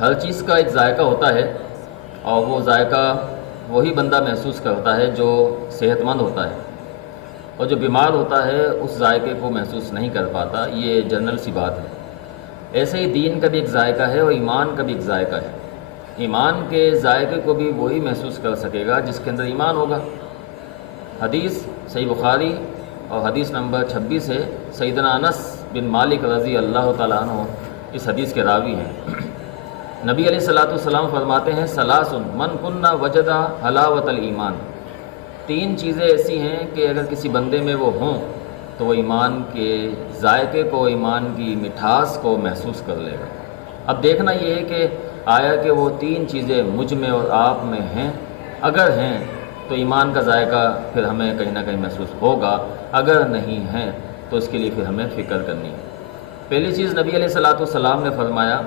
ہر چیز کا ایک ذائقہ ہوتا ہے، اور وہ ذائقہ وہی بندہ محسوس کرتا ہے جو صحت مند ہوتا ہے، اور جو بیمار ہوتا ہے اس ذائقے کو محسوس نہیں کر پاتا۔ یہ جنرل سی بات ہے۔ ایسے ہی دین کا بھی ایک ذائقہ ہے اور ایمان کا بھی ایک ذائقہ ہے۔ ایمان کے ذائقے کو بھی وہی محسوس کر سکے گا جس کے اندر ایمان ہوگا۔ حدیث صحیح بخاری اور حدیث نمبر 26 ہے، سیدنا انس بن مالک رضی اللہ تعالیٰ عنہ اس حدیث کے راوی ہیں۔ نبی علیہ الصلوۃ والسلام فرماتے ہیں، ثلاث من کن وجد حلاوت الایمان، تین چیزیں ایسی ہیں کہ اگر کسی بندے میں وہ ہوں تو وہ ایمان کے ذائقے کو، ایمان کی مٹھاس کو محسوس کر لے گا۔ اب دیکھنا یہ ہے کہ آیا کہ وہ تین چیزیں مجھ میں اور آپ میں ہیں؟ اگر ہیں تو ایمان کا ذائقہ پھر ہمیں کہیں نہ کہیں محسوس ہوگا، اگر نہیں ہیں تو اس کے لیے پھر ہمیں فکر کرنی ہے۔ پہلی چیز نبی علیہ الصلوۃ والسلام نے فرمایا